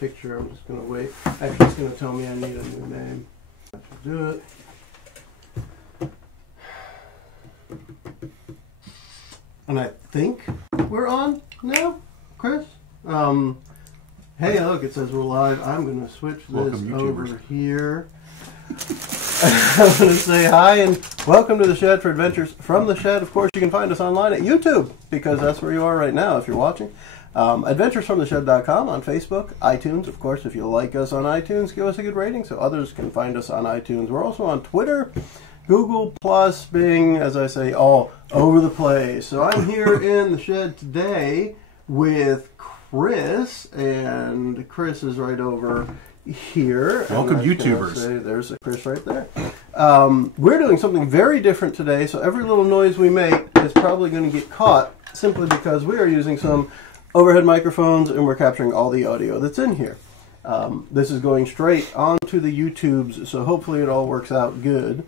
picture. I'm just going to wait. Actually, it's going to tell me I need a new name. I should do it. And I think we're on now, Chris. Hey, look, it says we're live. I'm going to switch this over here. I'm going to say hi and welcome to the Shed for Adventures from the Shed. Of course, you can find us online at YouTube, because that's where you are right now if you're watching. AdventuresFromTheShed.com on Facebook, iTunes. Of course, if you like us on iTunes, give us a good rating so others can find us on iTunes. We're also on Twitter, Google+, Bing, as I say, all over the place. So I'm here in the Shed today with Chris, and Chris is right over here. Welcome, YouTubers. There's a Chris right there. We're doing something very different today, so every little noise we make is probably going to get caught simply because we are using some overhead microphones and we're capturing all the audio that's in here. This is going straight onto the YouTubes, so hopefully it all works out good.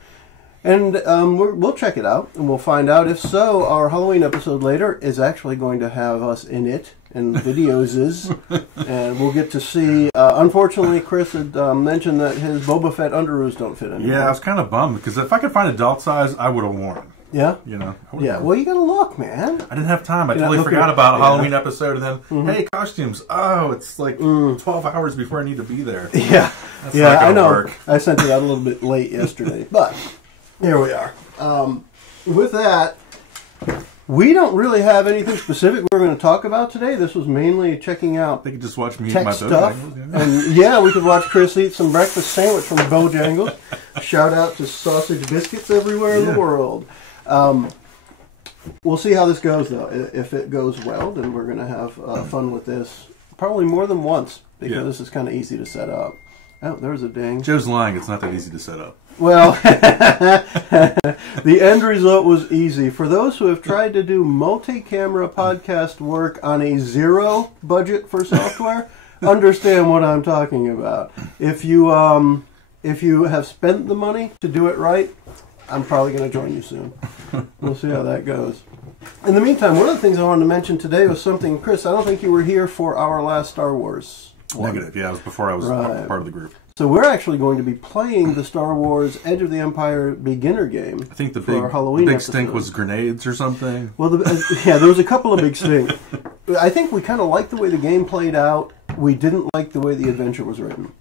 And we'll check it out, and we'll find out if so. Our Halloween episode later is actually going to have us in it, and videos, and we'll get to see. Unfortunately, Chris had mentioned that his Boba Fett underoos don't fit anymore. Yeah, I was kind of bummed, because if I could find adult size, I would have worn them. Yeah? You know? Yeah, well, you gotta look, man. I didn't have time. I totally forgot about a Halloween episode, and then, hey, costumes. Oh, it's like 12 hours before I need to be there. Yeah. That's yeah, not I know. work. I sent it out a little bit late yesterday, but here we are. With that, we don't really have anything specific we're going to talk about today. This was mainly checking out They could just watch me eat tech my stuff. Bojangles. Yeah. And yeah, we could watch Chris eat some breakfast sandwich from Bojangles. Shout out to sausage biscuits everywhere in the world. We'll see how this goes, though. If it goes well, then we're going to have fun with this probably more than once, because this is kind of easy to set up. Oh, there's a ding. Joe's lying. It's not that easy to set up. Well, the end result was easy. For those who have tried to do multi-camera podcast work on a zero budget for software, understand what I'm talking about. If you have spent the money to do it right, I'm probably going to join you soon. We'll see how that goes. In the meantime, one of the things I wanted to mention today was something, Chris, I don't think you were here for our last Star Wars one. Negative. Yeah, it was before I was part of the group. So we're actually going to be playing the Star Wars Edge of the Empire beginner game. I think the big stink was grenades or something. Well, yeah, there was a couple of big stinks. I think we kind of liked the way the game played out. We didn't like the way the adventure was written.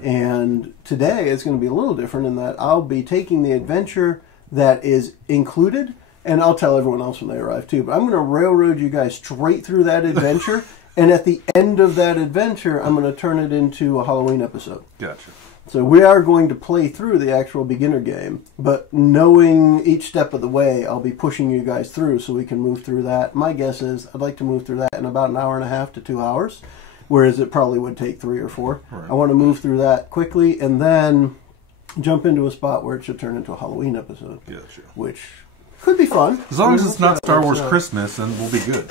And today it's going to be a little different in that I'll be taking the adventure that is included, and I'll tell everyone else when they arrive too, but I'm going to railroad you guys straight through that adventure. And at the end of that adventure, I'm going to turn it into a Halloween episode. Gotcha. So we are going to play through the actual beginner game, but knowing each step of the way, I'll be pushing you guys through so we can move through that. My guess is I'd like to move through that in about an hour and a half to 2 hours, whereas it probably would take 3 or 4. Right. I want to move through that quickly and then jump into a spot where it should turn into a Halloween episode. Gotcha. Which could be fun. As long as it's not Star Wars Christmas, then we'll be good.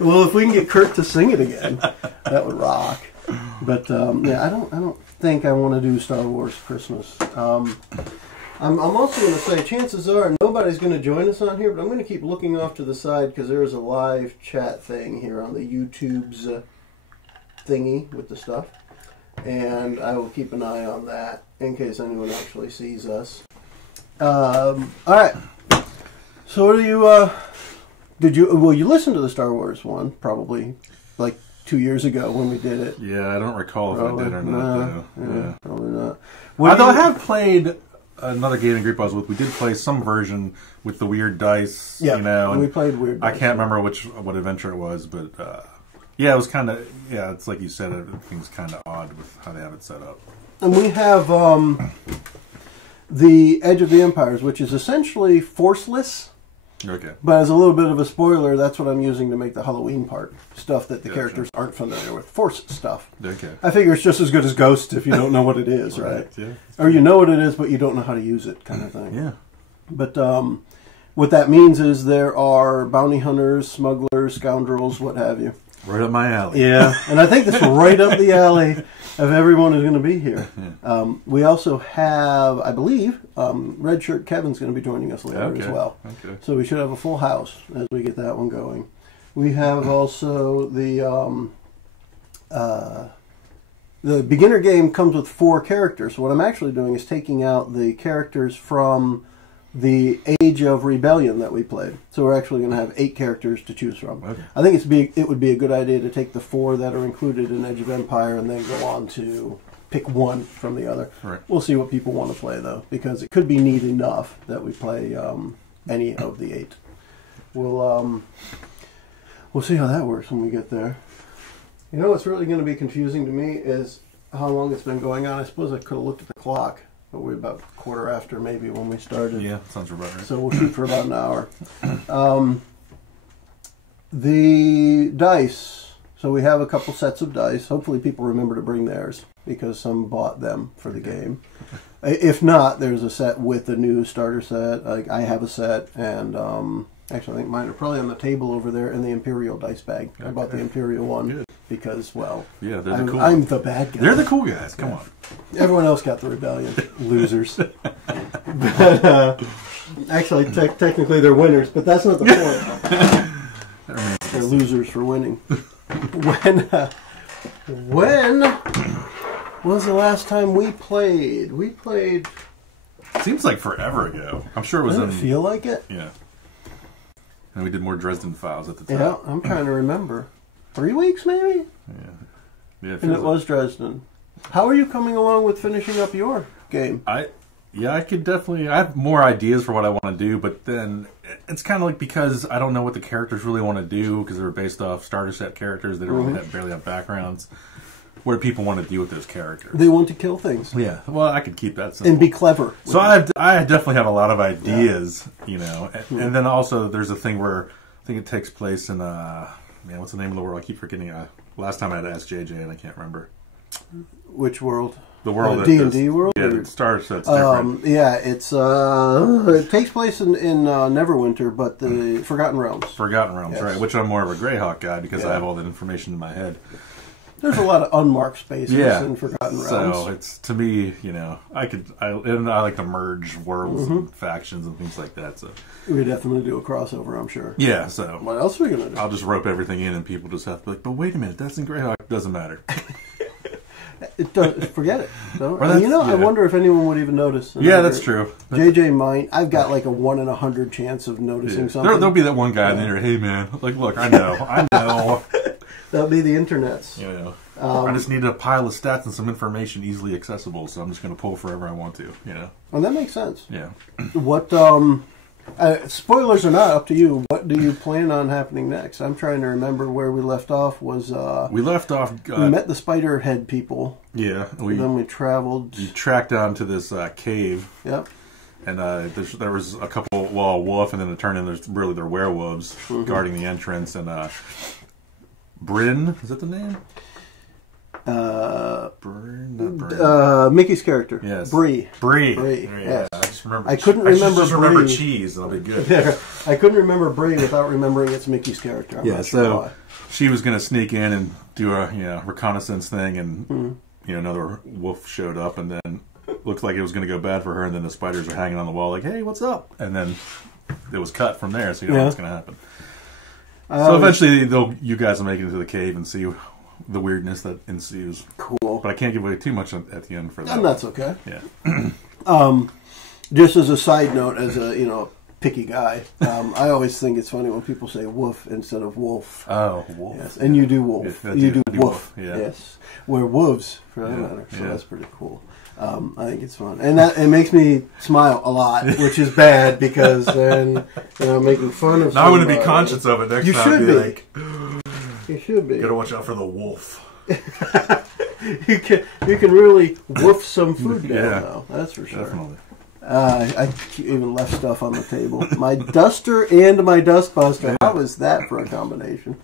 Well, if we can get Kurt to sing it again, that would rock. But yeah, I don't think I want to do Star Wars Christmas. I'm also going to say, chances are nobody's going to join us on here, but I'm going to keep looking off to the side because there is a live chat thing here on the YouTube's thingy with the stuff, and I will keep an eye on that in case anyone actually sees us. All right. So what do you, you listened to the Star Wars one, probably, like 2 years ago when we did it. Yeah, I don't recall if I did or not, though. Yeah, probably not. Although I have played another gaming group I was with, we did play some version with the weird dice, you know. And we played weird dice. I can't remember what adventure it was, but, yeah, it was kind of, it's like you said, everything's kind of odd with how they have it set up. And we have, the Edge of the Empires, which is essentially forceless. Okay. But as a little bit of a spoiler, that's what I'm using to make the Halloween part. Stuff that the characters aren't familiar with. Force stuff. Okay. I figure it's just as good as Ghost if you don't know what it is, right? Yeah. Or you know what it is, but you don't know how to use it, kind of thing. Yeah. But what that means is there are bounty hunters, smugglers, scoundrels, what have you. Right up my alley. Yeah, and I think that's right up the alley of everyone who's going to be here. We also have, I believe, Red Shirt Kevin's going to be joining us later as well. Okay. So we should have a full house as we get that one going. We have also the the beginner game comes with 4 characters. So what I'm actually doing is taking out the characters from the Age of Rebellion that we played. So we're actually going to have 8 characters to choose from. Okay. I think it would be a good idea to take the 4 that are included in Age of Empire and then go on to pick one from the other. Right. We'll see what people want to play, though, because it could be neat enough that we play any of the 8. We'll see how that works when we get there. You know what's really going to be confusing to me is how long it's been going on. I suppose I could have looked at the clock, but we're about a quarter after maybe when we started. Yeah, sounds about right. So we'll shoot for about an hour. The dice. So we have a couple sets of dice. Hopefully people remember to bring theirs because some bought them for the game. If not, there's a set with the new starter set. I have a set, and actually I think mine are probably on the table over there in the Imperial dice bag. I bought the Imperial one. Good. Because, well, yeah, they're the cool I'm the bad guy. They're the cool guys. Come on. Everyone else got the Rebellion. Losers. But, actually, technically they're winners, but that's not the point. They're losers for winning. When was the last time we played? We played... Seems like forever ago. I'm sure it was Doesn't it feel like it? Yeah. And we did more Dresden Files at the time. Yeah, I'm trying to remember. 3 weeks, maybe? Yeah, and it was Dresden. How are you coming along with finishing up your game? I could definitely... I have more ideas for what I want to do, but then it's kind of like because I don't know what the characters really want to do because they're based off starter set characters. They don't really barely have backgrounds. What do people want to do with those characters? They want to kill things. Yeah. Well, I could keep that simple. And be clever. So I definitely have a lot of ideas, you know. And then also there's a thing where I think it takes place in... Man, what's the name of the world? I keep forgetting. Last time I had to ask JJ, and I can't remember. Which world? The world D&D world. Yeah, it starts. That's different. Yeah, it's it takes place in Neverwinter, but the Forgotten Realms. Forgotten Realms, yes. Right? Which I'm more of a Greyhawk guy because I have all that information in my head. There's a lot of unmarked spaces in Forgotten Realms. So it's, to me, you know, I like to merge worlds and factions and things like that. So we definitely do a crossover, I'm sure. Yeah. So what else are we gonna do? I'll just rope everything in, and people just have to be like, "But wait a minute, that's in Greyhawk." Doesn't matter. Forget it. I wonder if anyone would even notice. Yeah, that's true. JJ might. I've got like a 1 in 100 chance of noticing something. There'll be that one guy in there. Hey, man, like, look, I know. That'll be the internets. Yeah. I just need a pile of stats and some information easily accessible, so I'm just going to pull forever I want to. You know. Well, that makes sense. Yeah. What? Spoilers are not up to you. What do you plan on happening next? I'm trying to remember where we left off. We left off. We met the spider head people. Yeah. Then we traveled. You tracked down to this cave. Yep. And there was a couple, a wolf, and then it turned in they're werewolves guarding the entrance. And Bryn, is that the name? Mickey's character. Yes. Bree. Yeah. Yes. I couldn't remember. Just remember cheese. That'll be good. Yeah. I couldn't remember Bree without remembering it's Mickey's character. I'm not sure why. She was going to sneak in and do a reconnaissance thing, and another wolf showed up, and then looked like it was going to go bad for her, and then the spiders are hanging on the wall like, "Hey, what's up?" And then it was cut from there, so you know what's going to happen. So eventually, you guys will make it into the cave and see the weirdness that ensues. Cool. But I can't give away too much at the end for that. And that's okay. Yeah. Just as a side note, as a picky guy, I always think it's funny when people say woof instead of wolf. Oh, wolf. Yes, and you do wolf. Yeah, you do woof. Yeah. Yes, we're wolves for that matter. So that's pretty cool. I think it's fun, and it makes me smile a lot, which is bad because then making fun of. Now I'm going to be conscious of it next you time. Should be. Like, you should be. Gotta watch out for the wolf. you can really woof some food down, though. That's for sure. Definitely. I even left stuff on the table. My duster and my dustbuster. How was that for a combination?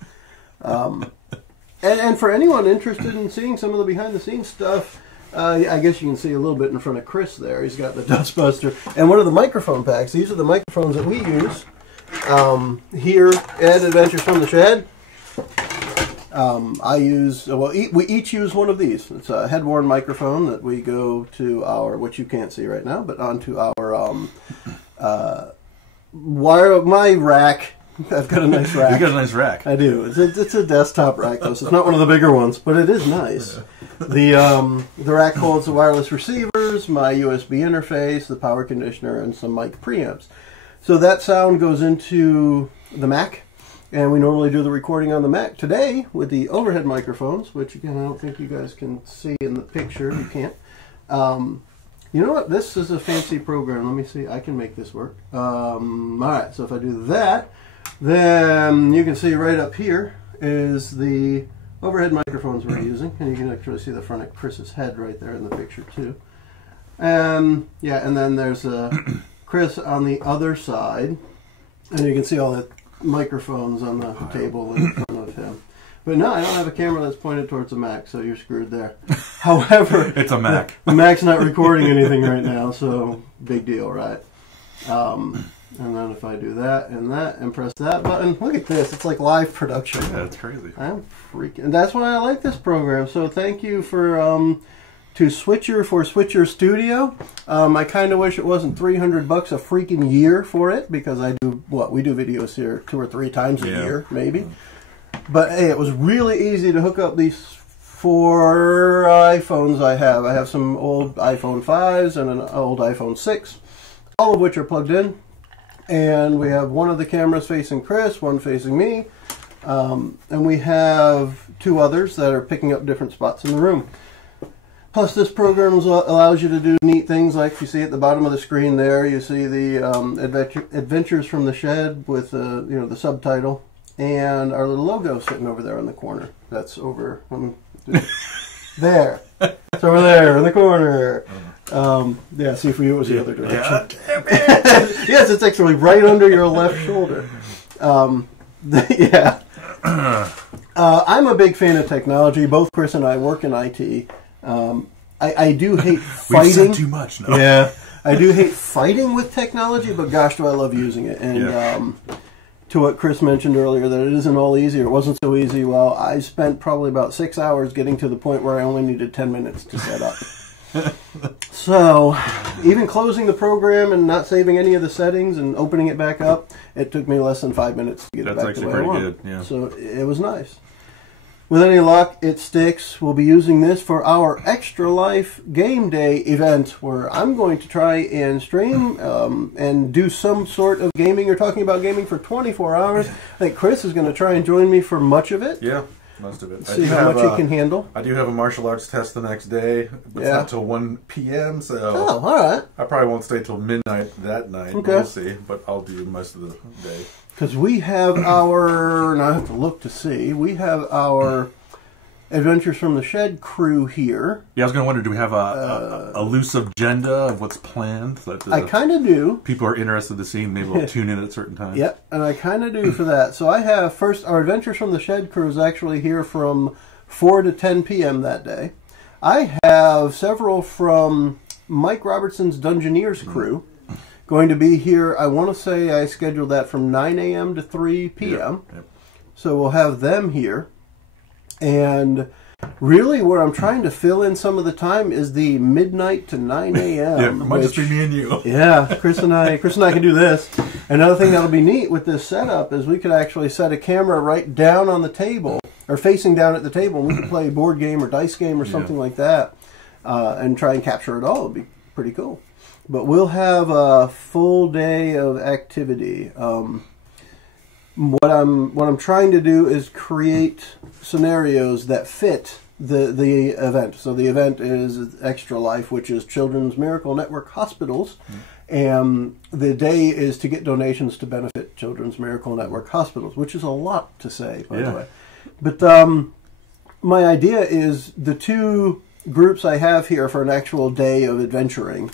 And for anyone interested in seeing some of the behind-the-scenes stuff, I guess you can see a little bit in front of Chris there. He's got the dustbuster and one of the microphone packs. These are the microphones that we use here at Adventures from the Shed. We each use one of these. It's a head-worn microphone that we go to which you can't see right now, but onto our my rack. I've got a nice rack. You got a nice rack. I do. It's a desktop rack, though, so it's not one of the bigger ones, but it is nice. The rack holds the wireless receivers, my USB interface, the power conditioner, and some mic preamps. So that sound goes into the Mac, and we normally do the recording on the Mac. Today, with the overhead microphones, which again I don't think you guys can see in the picture, you can't. You know what? This is a fancy program. Let me see. I can make this work. Alright, so if I do that, then you can see right up here is the overhead microphones we're using, and you can actually see the front of Chris's head right there in the picture too. Yeah, and then there's Chris on the other side, and you can see all the microphones on the table in front of him. But no, I don't have a camera that's pointed towards the Mac, so you're screwed there. However, it's a Mac. The Mac's not recording anything right now, so big deal, right? And then if I do that and press that button, look at this. It's like live production. Yeah, it's crazy. I'm freaking. That's why I like this program. So thank you for to Switcher for Switcher Studio. I kind of wish it wasn't $300 a freaking year for it, because I do we do videos here 2 or 3 times a year, maybe. But hey, it was really easy to hook up these 4 iPhones I have. I have some old iPhone 5s and an old iPhone 6, all of which are plugged in. And we have one of the cameras facing Chris, one facing me, and we have 2 others that are picking up different spots in the room. Plus, this program allows you to do neat things like you see at the bottom of the screen there. You see the Adventures from the Shed with the subtitle, and our little logo sitting over there in the corner. That's over there. It's over there in the corner. Yeah, see if it was the other direction. God damn it. Yes, it's actually right under your left shoulder. Yeah. I'm a big fan of technology. Both Chris and I work in IT. I do hate fighting. We've said too much now. Yeah. I do hate fighting with technology, but gosh, do I love using it. And to what Chris mentioned earlier, that it isn't all easy. It wasn't so easy. Well, I spent probably about 6 hours getting to the point where I only needed 10 minutes to set up. So, even closing the program and not saving any of the settings and opening it back up, it took me less than 5 minutes to get it back to the way I want. That's actually pretty good, yeah. So, it was nice. With any luck, it sticks. We'll be using this for our Extra Life Game Day event, where I'm going to try and stream and do some sort of gaming or talking about gaming for 24 hours. I think Chris is going to try and join me for much of it. Yeah. Most of it. See how much he can handle. I do have a martial arts test the next day. It's not till 1 p.m., so all right. I probably won't stay till midnight that night. Okay. We'll see, but I'll do most of the day. Because we have our, and I have to look to see, we have our Adventures from the Shed crew here. Yeah, I was going to wonder, do we have a loose agenda of what's planned? That, I kind of do. People are interested to see, maybe they'll tune in at certain times. Yep, and I kind of do for that. So I have, first, our Adventures from the Shed crew is actually here from 4 to 10 p.m. that day. I have several from Mike Robertson's Dungeoneers crew going to be here. I want to say I scheduled that from 9 a.m. to 3 p.m. Yep. So we'll have them here. And really where I'm trying to fill in some of the time is the midnight to 9 a.m. Yeah, it might just be me and you. Yeah, Chris and I can do this. Another thing that'll be neat with this setup is we could actually set a camera right down on the table, or facing down at the table, and we could play a board game or dice game or something like that, and try and capture it all. It'd be pretty cool. But we'll have a full day of activity. What I'm trying to do is create scenarios that fit the event. So the event is Extra Life, which is Children's Miracle Network Hospitals, and the day is to get donations to benefit Children's Miracle Network Hospitals, which is a lot to say, by the way. But my idea is the 2 groups I have here for an actual day of adventuring.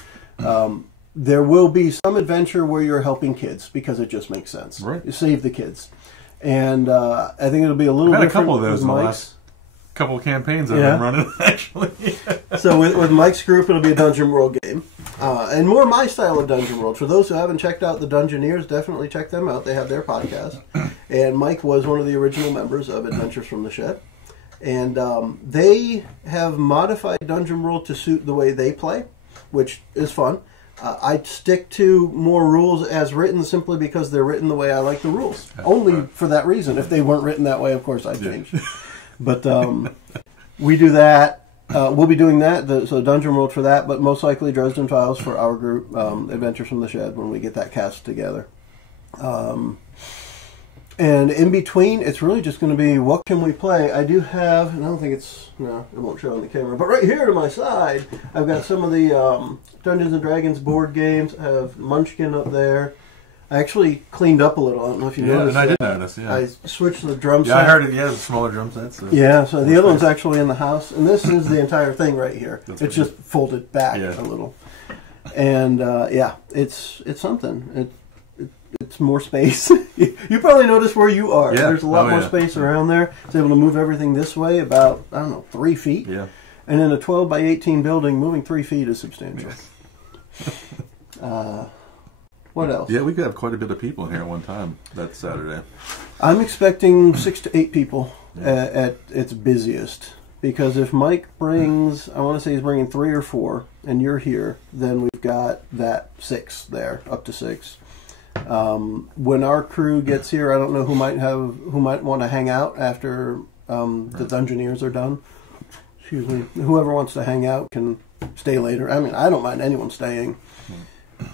There will be some adventure where you're helping kids, because it just makes sense. Right. You save the kids. And I think it'll be a little different. I've had a couple of those in the last couple of campaigns I've been running, actually. So with Mike's group, it'll be a Dungeon World game. And more my style of Dungeon World. For those who haven't checked out the Dungeoneers, definitely check them out. They have their podcast. And Mike was one of the original members of Adventures from the Shed. And they have modified Dungeon World to suit the way they play, which is fun. I stick to more rules as written simply because they're written the way I like the rules. Only for that reason. If they weren't written that way, of course, I'd change. But we do that. we'll be doing that, so Dungeon World for that, but most likely Dresden Files for our group, Adventures from the Shed, when we get that cast together. And in between, it's really just going to be, what can we play? I do have, and I don't think it's, no, it won't show on the camera, but right here to my side, I've got some of the Dungeons & Dragons board games. I have Munchkin up there. I actually cleaned up a little. I don't know if you noticed. And I did notice, yeah. I switched the drum set. Yeah, I heard it, the smaller drum sets. So. Yeah, so the other one's actually in the house, and this is the entire thing right here. It's just folded back a little. And, yeah, it's something. It's more space. You probably notice where you are. Yeah. There's a lot more space around there. It's able to move everything this way about, I don't know, 3 feet. Yeah. And in a 12 by 18 building, moving 3 feet is substantial. What else? Yeah, we could have quite a bit of people in here at one time that Saturday. I'm expecting 6 to 8 people at its busiest. Because if Mike brings, I want to say he's bringing 3 or 4, and you're here, then we've got that 6 there, up to 6. When our crew gets here, I don't know who might want to hang out after the Dungeoneers are done. Excuse me. Whoever wants to hang out can stay later. I mean, I don't mind anyone staying.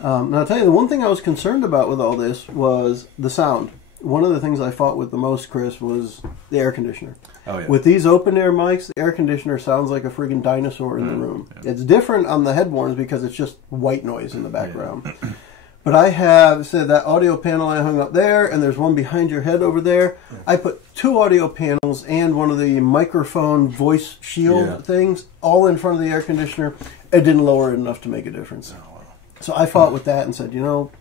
Now, I'll tell you, the one thing I was concerned about with all this was the sound. One of the things I fought with the most, Chris, was the air conditioner. Oh, yeah. With these open-air mics, the air conditioner sounds like a friggin' dinosaur in the room. Yeah. It's different on the headboards because it's just white noise in the background. Yeah. But I have said that audio panel I hung up there, and there's one behind your head over there. I put 2 audio panels and one of the microphone voice shield things all in front of the air conditioner. It didn't lower it enough to make a difference. Oh, wow. So I fought with that and said,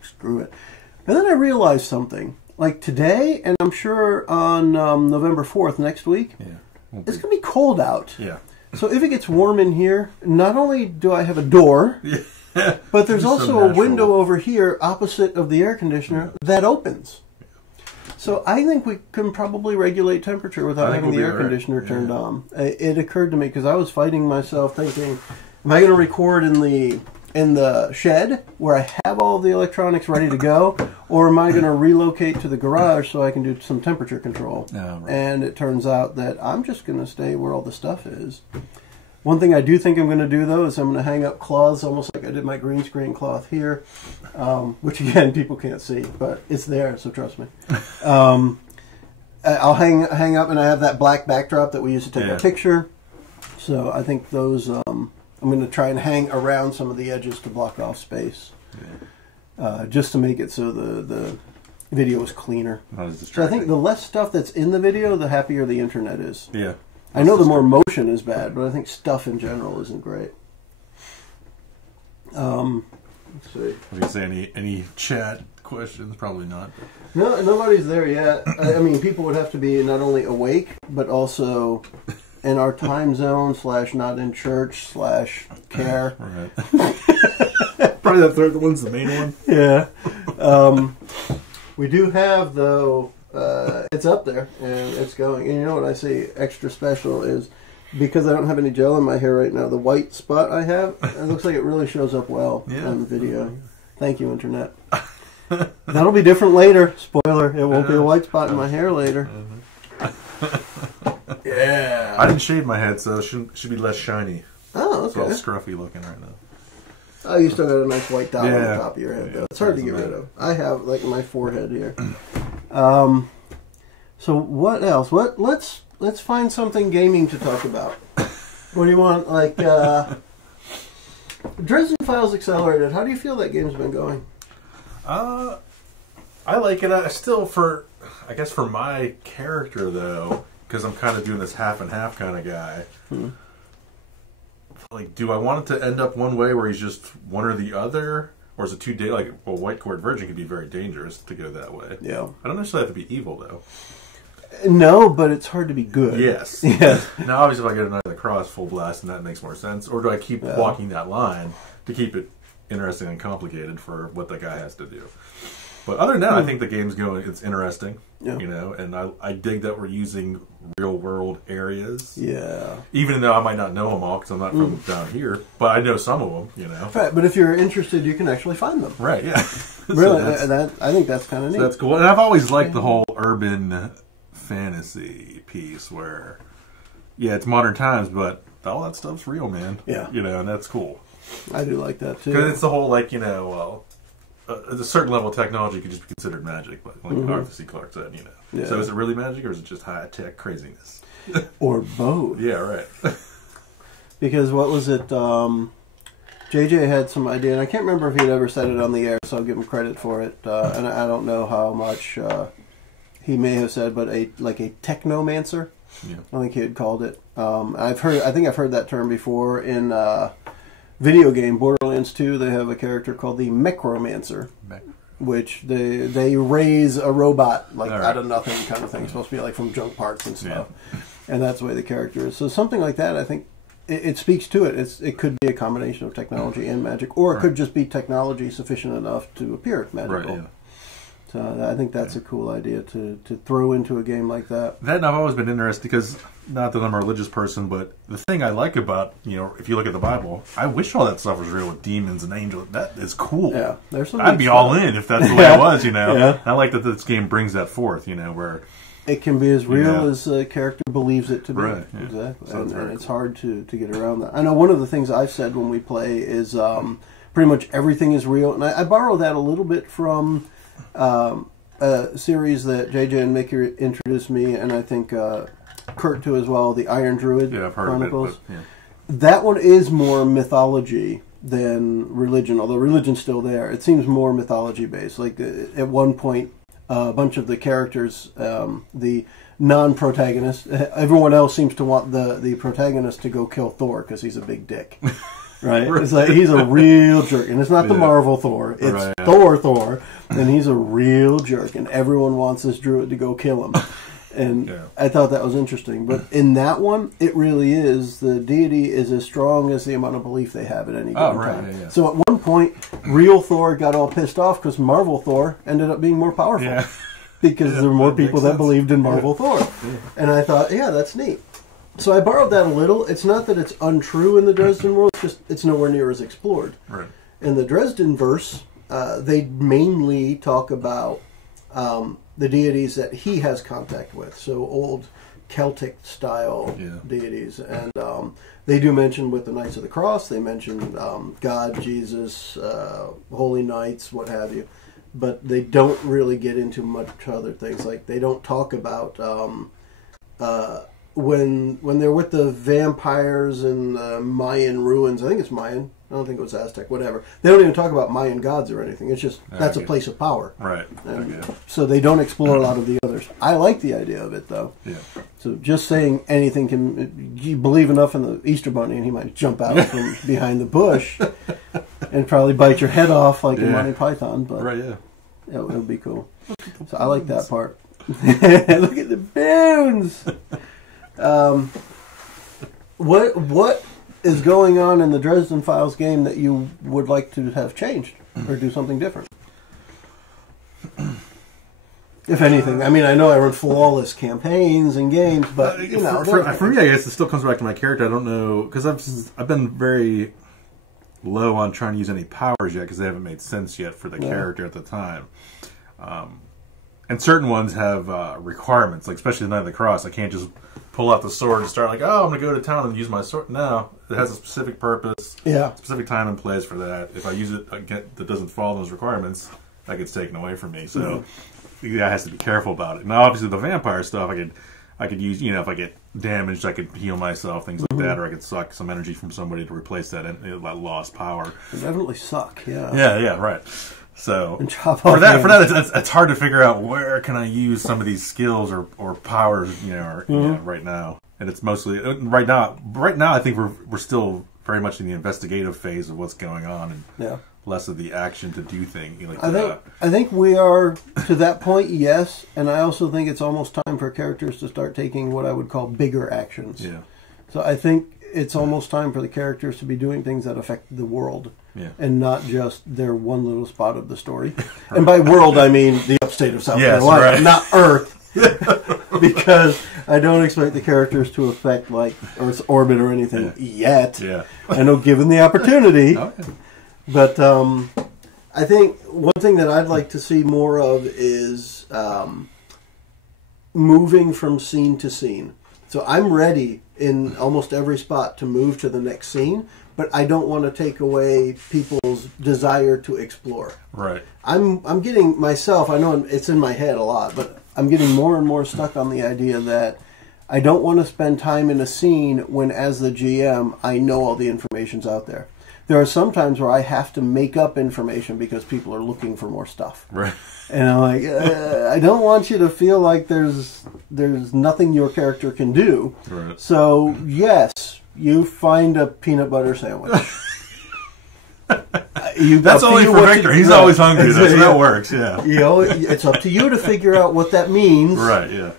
screw it. And then I realized something. Like today, and I'm sure on November 4th, next week, it's going to be cold out. Yeah. So if it gets warm in here, not only do I have a door... But there's also a window over here opposite of the air conditioner that opens. So I think we can probably regulate temperature without having the air conditioner turned on. It occurred to me because I was fighting myself thinking, am I going to record in the shed where I have all the electronics ready to go, or am I going to relocate to the garage so I can do some temperature control? Oh, right. And it turns out that I'm just going to stay where all the stuff is. One thing I do think I'm going to do, though, is I'm going to hang up cloths, almost like I did my green screen cloth here, which, again, people can't see, but it's there, so trust me. I'll hang up, and I have that black backdrop that we use to take a picture. So I think those, I'm going to try and hang around some of the edges to block off space, just to make it so the video is cleaner. So I think the less stuff that's in the video, the happier the internet is. Yeah. I know the more motion is bad, but I think stuff in general isn't great. Let's see. I was going to say any chat questions? Probably not. No, nobody's there yet. I mean, people would have to be not only awake, but also in our time zone / not in church / care. Right. Probably the third one's the main one. Yeah. We do have, though... it's up there, and it's going. And you know what I say extra special is, because I don't have any gel in my hair right now, the white spot I have, it looks like it really shows up well on the video. Thank you, Internet. That'll be different later. Spoiler, it won't be a white spot in my hair later. Yeah. I didn't shave my head, so it should be less shiny. Oh, okay. It's all scruffy looking right now. Oh, you still got a nice white dot on the top of your head, though. It's hard to get rid of. I have, like, my forehead here. So what else? Let's find something gaming to talk about. What do you want? Like, Dresden Files Accelerated. How do you feel that game's been going? I like it. I guess for my character, though, because I'm kind of doing this half and half kind of guy. Like, do I want it to end up one way where he's just one or the other? Or is it too like a White Court Virgin could be very dangerous to go that way. Yeah. I don't necessarily have to be evil, though. No, but it's hard to be good. Yes. Yeah. Now, obviously, if I get a Knight of the Cross full blast, then that makes more sense. Or do I keep walking that line to keep it interesting and complicated for what the guy has to do? But other than that, I think the game's going, it's interesting, and I dig that we're using real-world areas. Yeah. Even though I might not know them all, because I'm not from down here, but I know some of them, Right, but if you're interested, you can actually find them. Right, yeah. Really, I think that's kind of neat. That's cool. And I've always liked the whole urban fantasy piece where, it's modern times, but all that stuff's real, man. Yeah. And that's cool. I do like that too. Because it's the whole, a certain level of technology could just be considered magic, like Arthur C. Clarke said, Yeah. So is it really magic, or is it just high-tech craziness? Or both. Yeah, right. Because what was it? JJ had some idea, and I can't remember if he'd ever said it on the air, so I'll give him credit for it. And I don't know how much he may have said, but a technomancer. Yeah. I think he had called it. I think I've heard that term before in video game Borderlands 2. They have a character called the Mechromancer, which they raise a robot out of nothing, kind of thing. It's supposed to be like from junk parts and stuff, and that's the way the character is. So something like that, I think. It speaks to it. It could be a combination of technology and magic, or it could just be technology sufficient enough to appear magical. Right, yeah. So I think that's a cool idea to throw into a game like that. That I've always been interested because, not that I'm a religious person, but the thing I like about, if you look at the Bible, I wish all that stuff was real with demons and angels. That is cool. Yeah, there's some. I'd be all in if that's the way it was. Yeah. I like that this game brings that forth. Where. It can be as real as a character believes it to be. Right, yeah. Exactly. So and it's hard to get around that. I know one of the things I've said when we play is pretty much everything is real. And I borrow that a little bit from a series that JJ and Mickey introduced me, and I think Kurt too as well, the Iron Druid Chronicles. Of it, but, yeah. That one is more mythology than religion, although religion's still there. It seems more mythology based. Like at one point, a bunch of the characters, the non-protagonist, everyone else seems to want the protagonist to go kill Thor because he's a big dick, right? It's like he's a real jerk, and it's not the Marvel Thor, it's Thor, and he's a real jerk, and everyone wants this druid to go kill him. And I thought that was interesting. But in that one, it really is. The deity is as strong as the amount of belief they have at any given time. Yeah. So at one point, real Thor got all pissed off because Marvel Thor ended up being more powerful. Yeah. Because there were more people that believed in Marvel Thor. Yeah. And I thought, that's neat. So I borrowed that a little. It's not that it's untrue in the Dresden world, it's just it's nowhere near as explored. Right. In the Dresden verse, they mainly talk about the deities that he has contact with, so old Celtic style deities, and they do mention with the Knights of the Cross. They mention God, Jesus, holy knights, what have you, but they don't really get into much other things. Like they don't talk about when they're with the vampires in the Mayan ruins. I think it's Mayan. I don't think it was Aztec, whatever. They don't even talk about Mayan gods or anything. It's just, that's a place of power. Right. So they don't explore a lot of the others. I like the idea of it, though. Yeah. So just saying anything can... You believe enough in the Easter Bunny, and he might jump out from behind the bush and probably bite your head off like in Monty Python. But it would be cool. So I like that part. Look at the bones! What is going on in the Dresden Files game that you would like to have changed or do something different? If anything, I mean, I know I run flawless campaigns and games, but for me, I guess it still comes back to my character. I don't know because I've been very low on trying to use any powers yet because they haven't made sense yet for the character at the time. And certain ones have requirements, like especially the Knight of the Cross. I can't just pull out the sword and start like, oh, I'm going to go to town and use my sword. No, it has a specific purpose, specific time and place for that. If I use it that doesn't follow those requirements, that gets taken away from me. So the guy has to be careful about it. Now, obviously, the vampire stuff, I could use, if I get damaged, I could heal myself, things like that, or I could suck some energy from somebody to replace that lost power. They definitely suck, Yeah, right. So for that, it's hard to figure out where can I use some of these skills or powers, right now. And it's mostly right now. I think we're still very much in the investigative phase of what's going on, and less of the action to do things. I think we are to that point, yes. And I also think it's almost time for characters to start taking what I would call bigger actions. Yeah. So I think it's almost time for the characters to be doing things that affect the world. Yeah. And not just their one little spot of the story. And by world, I mean the upstate of South Carolina, not Earth. Because I don't expect the characters to affect like Earth's orbit or anything yet. Yeah. I know given the opportunity. But I think one thing that I'd like to see more of is moving from scene to scene. So I'm ready in almost every spot to move to the next scene, but I don't want to take away people's desire to explore. Right. I'm getting myself, I know it's in my head a lot, but I'm getting more and more stuck on the idea that I don't want to spend time in a scene when, as the GM, I know all the information's out there. There are some times where I have to make up information because people are looking for more stuff. Right. And I'm like, I don't want you to feel like there's nothing your character can do. Right. So, yes, you find a peanut butter sandwich. That's only for Victor. He's always hungry, so that works, yeah. It's up to you to figure out what that means. Right, yeah.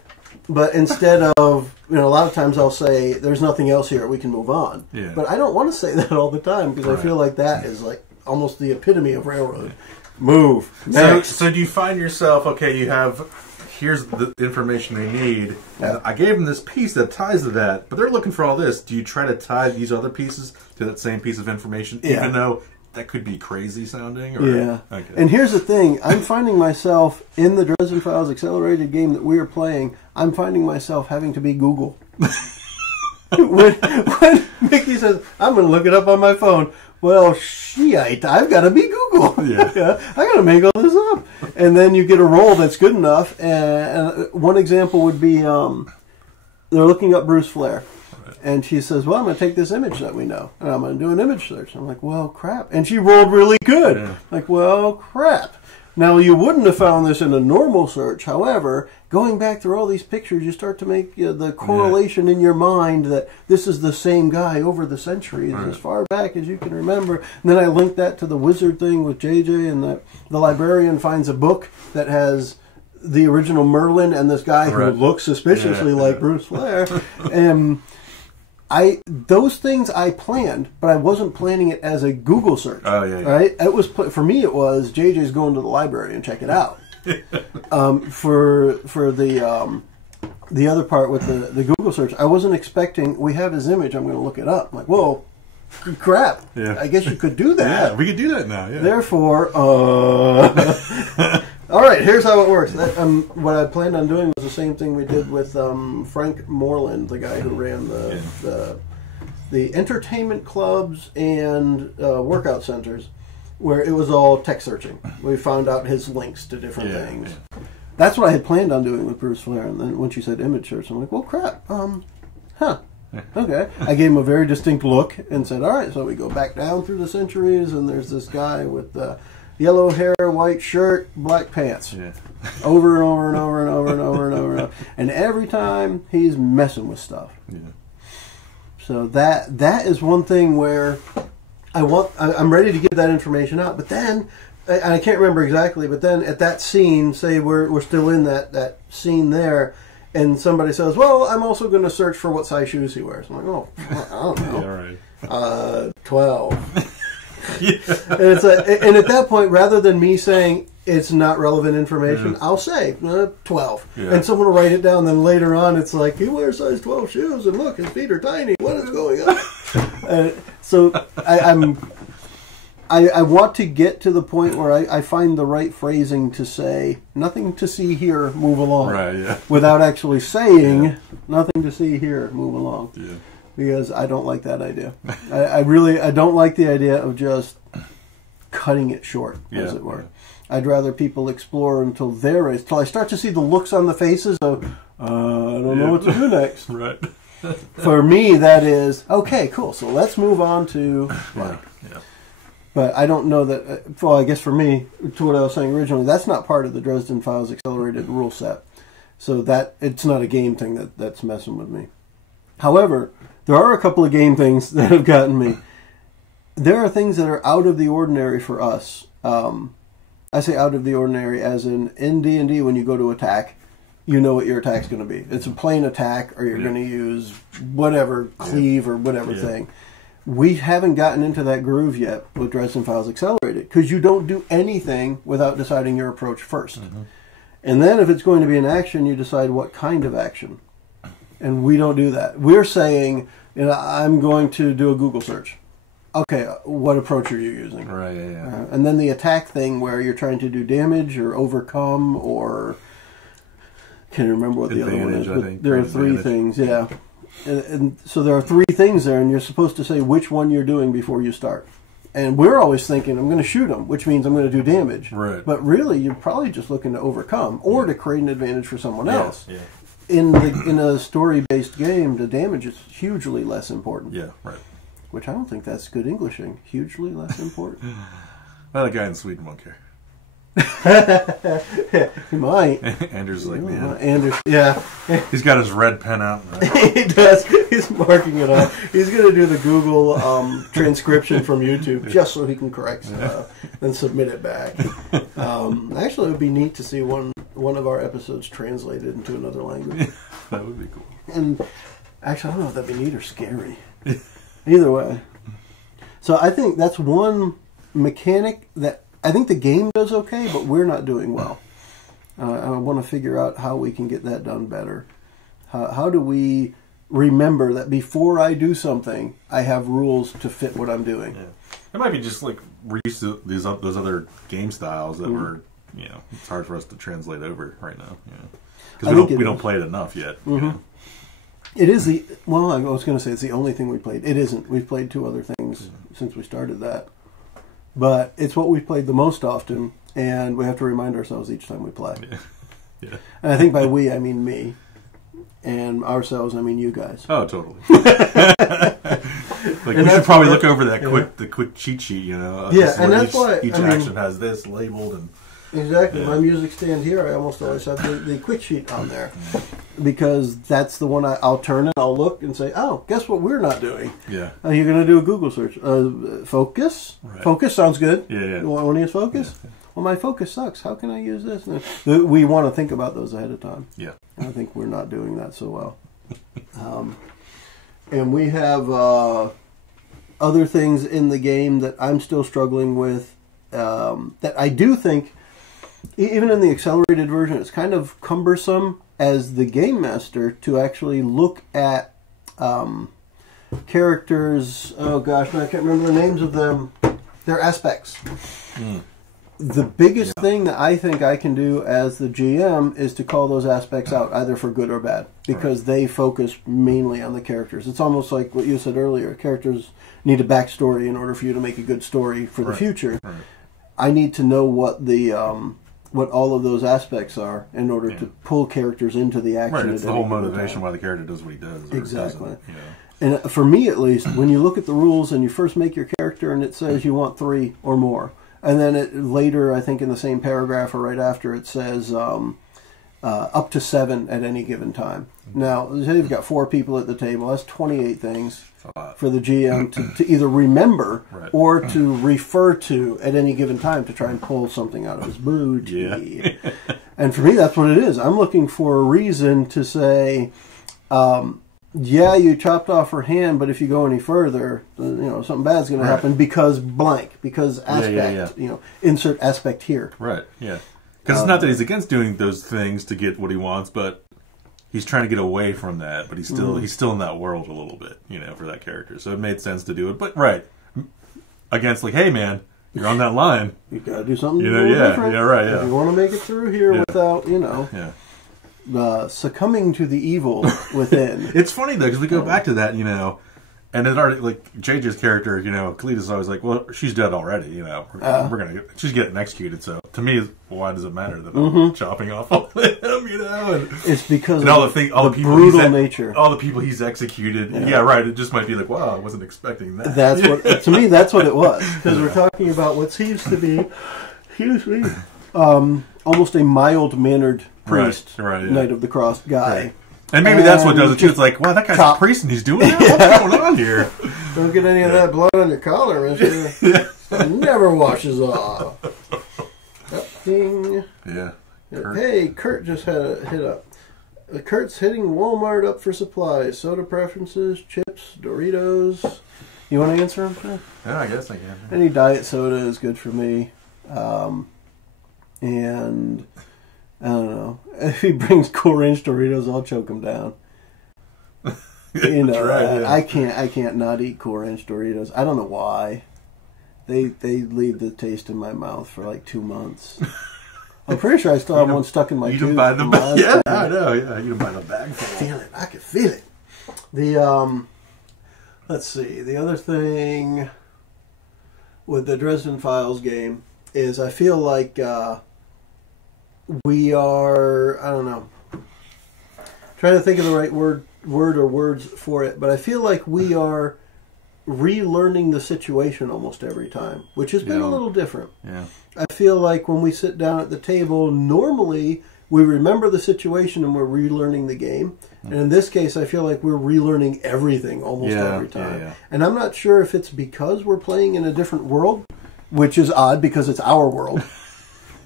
But instead of, a lot of times I'll say, there's nothing else here, we can move on. Yeah. But I don't want to say that all the time because I feel like that is like almost the epitome of Railroad. Move. So do you find yourself, here's the information they need, and I gave them this piece that ties to that, but they're looking for all this. Do you try to tie these other pieces to that same piece of information, even though that could be crazy sounding? Or? Yeah. Okay. And here's the thing. I'm finding myself, in the Dresden Files Accelerated game that we are playing, I'm finding myself having to be Google. when Mickey says, I'm going to look it up on my phone. Well, I've got to be Google. Yeah. I got to make all this up. And then you get a roll that's good enough. And one example would be they're looking up Bruce Flair. And she says, well, I'm going to take this image that we know, and I'm going to do an image search. I'm like, well, crap. And she rolled really good. Yeah. Like, well, crap. Now, you wouldn't have found this in a normal search. However, going back through all these pictures, you start to make the correlation in your mind that this is the same guy over the centuries, as far back as you can remember. And then I linked that to the wizard thing with JJ, and the librarian finds a book that has the original Merlin and this guy who looks suspiciously like Bruce Flair. And those things I planned, but I wasn't planning it as a Google search. Oh, yeah. Right? It was, for me, it was JJ's going to the library and check it out. For the other part with the Google search, I wasn't expecting, we have his image, I'm going to look it up. I'm like, whoa, crap. Yeah. I guess you could do that. Yeah, we could do that now, yeah. Therefore, all right, here's how it works. What I planned on doing was the same thing we did with Frank Moreland, the guy who ran the entertainment clubs and workout centers, where it was all text searching. We found out his links to different things. Yeah. That's what I had planned on doing with Bruce Flair, and then when she said image search, I'm like, well, crap. Okay. I gave him a very distinct look and said, all right, so we go back down through the centuries, and there's this guy with yellow hair, white shirt, black pants. Yeah. Over and over and over and over and over and over and over. And every time he's messing with stuff. Yeah. So that is one thing where I'm ready to give that information out, but then I can't remember exactly, but then at that scene, say we're still in that scene there, and somebody says, well, I'm also going to search for what size shoes he wears. I'm like, oh, I don't know. Yeah, right. 12. And it's and at that point, rather than me saying it's not relevant information, I'll say 12. Yeah. And someone will write it down. Then later on, it's like, he wears size 12 shoes, and look, his feet are tiny. What is going on? So I want to get to the point where I find the right phrasing to say, nothing to see here, move along. Right, yeah. Without actually saying, nothing to see here, move along. Yeah. Because I don't like that idea. I don't like the idea of just cutting it short, as it were. I'd rather people explore until I start to see the looks on the faces of, I don't know what to do next. Right. For me, that is, okay, cool, so let's move on to... Yeah. But I don't know that, well, I guess for me, to what I was saying originally, that's not part of the Dresden Files Accelerated rule set. So that it's not a game thing that's messing with me. However, there are a couple of game things that have gotten me. There are things that are out of the ordinary for us. I say out of the ordinary as in D&D, when you go to attack, you know what your attack's going to be. It's a plain attack, or you're going to use whatever, cleave or whatever thing. We haven't gotten into that groove yet with Dresden Files Accelerated, because you don't do anything without deciding your approach first. Mm-hmm. And then if it's going to be an action, you decide what kind of action. And we don't do that. We're saying, I'm going to do a Google search. Okay, what approach are you using? Right, yeah. And then the attack thing where you're trying to do damage or overcome or can't remember what the other one is, I but think. there are three things, yeah. And so there are three things there, and you're supposed to say which one you're doing before you start. And we're always thinking, I'm going to shoot them, which means I'm going to do damage. Right. But really, you're probably just looking to overcome or to create an advantage for someone else. Yeah. In a story-based game, the damage is hugely less important. Yeah, right. Which I don't think that's good Englishing. Hugely less important. Well, the guy in Sweden won't care. He might. Andrew's like, man. Anders, yeah. He's got his red pen out. He does. He's marking it up. He's going to do the Google transcription from YouTube just so he can correct stuff and submit it back. Actually, it would be neat to see one of our episodes translated into another language. That would be cool. And actually, I don't know if that'd be neat or scary. Either way. So I think that's one mechanic that I think the game does okay, but we're not doing well. I want to figure out how we can get that done better. How do we remember that before I do something, I have rules to fit what I'm doing? Yeah. It might be just like we're used to those other game styles that were, it's hard for us to translate over right now. Because we don't play it enough yet. It is I was going to say it's the only thing we played. It isn't. We've played two other things since we started that. But it's what we've played the most often, and we have to remind ourselves each time we play. Yeah. And I think by we, I mean me. And ourselves, I mean you guys. Oh, totally. We should probably look over the quick cheat sheet, and that's why each action has this labeled and. Exactly. My music stand here, I almost always have the quick sheet on there. Because that's the one I'll turn and I'll look and say, oh, guess what we're not doing? Yeah. You're going to do a Google search. Focus? Right. Focus sounds good. Yeah. You want to use focus? Yeah. Well, my focus sucks. How can I use this? We want to think about those ahead of time. Yeah. And I think we're not doing that so well. And we have other things in the game that I'm still struggling with that I do think, even in the accelerated version, it's kind of cumbersome as the game master to actually look at characters. Oh gosh, I can't remember the names of them. Their aspects. The biggest thing that I think I can do as the GM is to call those aspects out, either for good or bad, because they focus mainly on the characters. It's almost like what you said earlier. Characters need a backstory in order for you to make a good story for the future. Right. I need to know what the what all of those aspects are in order to pull characters into the action. Right, it's the whole motivation why the character does what he does. Exactly. And for me, at least, when you look at the rules and you first make your character and it says you want 3 or more, and then later, I think in the same paragraph or right after, it says up to 7 at any given time. Now, say you've got 4 people at the table, that's 28 things for the GM to either remember or to refer to at any given time to try and pull something out of his booty. Yeah. And for me, that's what it is. I'm looking for a reason to say, you chopped off her hand, but if you go any further, something bad's going to happen because blank, because aspect, insert aspect here. Right, yeah. Because it's not that he's against doing those things to get what he wants, but he's trying to get away from that, but he's still in that world a little bit, for that character. So it made sense to do it. But against hey man, you're on that line. You got to do something. Different. Yeah, right. Yeah. If you want to make it through here without, succumbing to the evil within. It's funny though because we go back to that, and it already JJ's character, Khalid always like, well, she's dead already, she's getting executed. So to me, why does it matter that I'm chopping off all of him, And it's because and all the people brutal nature, all the people he's executed. Yeah, right. It just might be like, wow, I wasn't expecting that. That's what to me. That's what it was because we're talking about what seems to be, almost a mild-mannered priest, Knight of the Cross guy. Right. And maybe that's what does it too. It's like, wow, that guy's a priest and he's doing that? What's going on here? Don't get any of that blood on your collar, mister. It never washes off. Ding. Yeah. Kurt. Hey, Kurt just had a hit up. Kurt's hitting Walmart up for supplies. Soda preferences, chips, Doritos. You want to answer him, sir? Yeah, I guess I can. Any diet soda is good for me. And I don't know. If he brings Cool Ranch Doritos, I'll choke him down. I can't not eat Cool Ranch Doritos. I don't know why. They leave the taste in my mouth for 2 months. I'm pretty sure I still have one stuck in my tooth. You didn't buy the bag. Yeah, I know. Yeah, you didn't buy the bag. I can feel it. The let's see. The other thing with the Dresden Files game is I feel like we are. I don't know. Trying to think of the right word or words for it, but I feel like we are relearning the situation almost every time, which has been a little different. Yeah. I feel like when we sit down at the table, normally we remember the situation and we're relearning the game. And in this case, I feel like we're relearning everything almost every time. Yeah. And I'm not sure if it's because we're playing in a different world, which is odd because it's our world.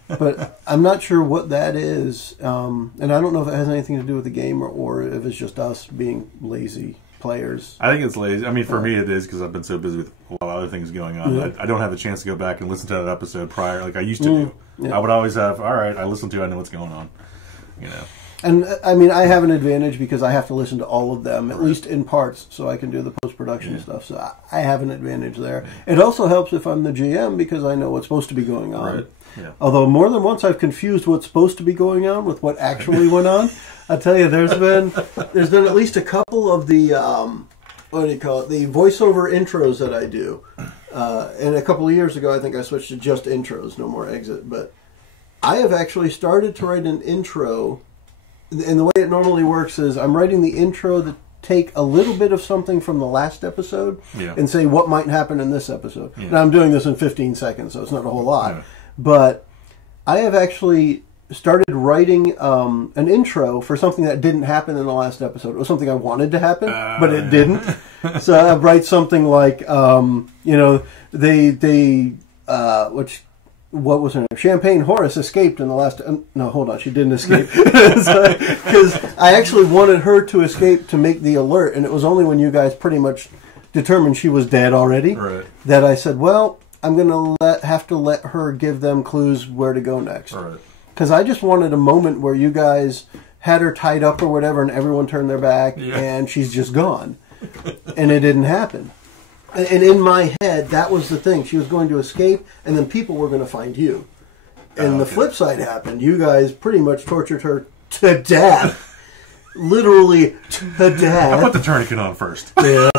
But I'm not sure what that is. And I don't know if it has anything to do with the game or if it's just us being lazy players. I think it's lazy. I mean, for me it is because I've been so busy with a lot of other things going on. Yeah. I don't have a chance to go back and listen to that episode prior like I used to do. Yeah. I would always have, all right, I listened to it, I know what's going on. You know. And I mean, I have an advantage because I have to listen to all of them, at least in parts, so I can do the post-production stuff. So I have an advantage there. It also helps if I'm the GM because I know what's supposed to be going on. Right. Yeah. Although more than once I've confused what's supposed to be going on with what actually went on. I tell you, there's been at least a couple of the what do you call it? The voiceover intros that I do. And a couple of years ago, I think I switched to just intros, no more exit. But I have actually started to write an intro. And the way it normally works is I'm writing the intro to take a little bit of something from the last episode and say what might happen in this episode. Yeah. Now, I'm doing this in 15 seconds, so it's not a whole lot. Yeah. But I have actually started writing an intro for something that didn't happen in the last episode. It was something I wanted to happen, but it didn't. So I write something like, what was her name? Champagne Horace escaped in the last... no, hold on. She didn't escape. Because I actually wanted her to escape to make the alert, and it was only when you guys pretty much determined she was dead already that I said, well, I'm going to have to let her give them clues where to go next. Because I just wanted a moment where you guys had her tied up or whatever, and everyone turned their back, and she's just gone. And it didn't happen. And in my head, that was the thing. She was going to escape, and then people were going to find you. And the flip side happened. You guys pretty much tortured her to death. Literally to death. I put the tourniquet on first. Yeah.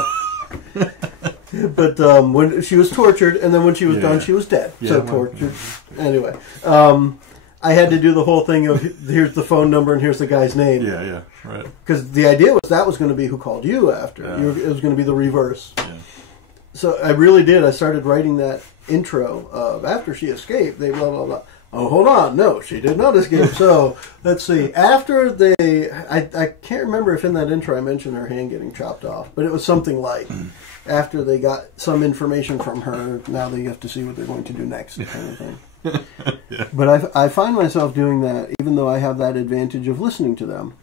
But when she was tortured, and then when she was done, she was dead. So tortured. Anyway. I had to do the whole thing of here's the phone number and here's the guy's name. Yeah, right. Because the idea was that was going to be who called you after. It was going to be the reverse. Yeah. So I really did. I started writing that intro of after she escaped, they blah, blah, blah. Oh, hold on. No, she did not escape. So let's see. After I can't remember if in that intro I mentioned her hand getting chopped off, but it was something like after they got some information from her, now they have to see what they're going to do next kind of thing. But I find myself doing that even though I have that advantage of listening to them.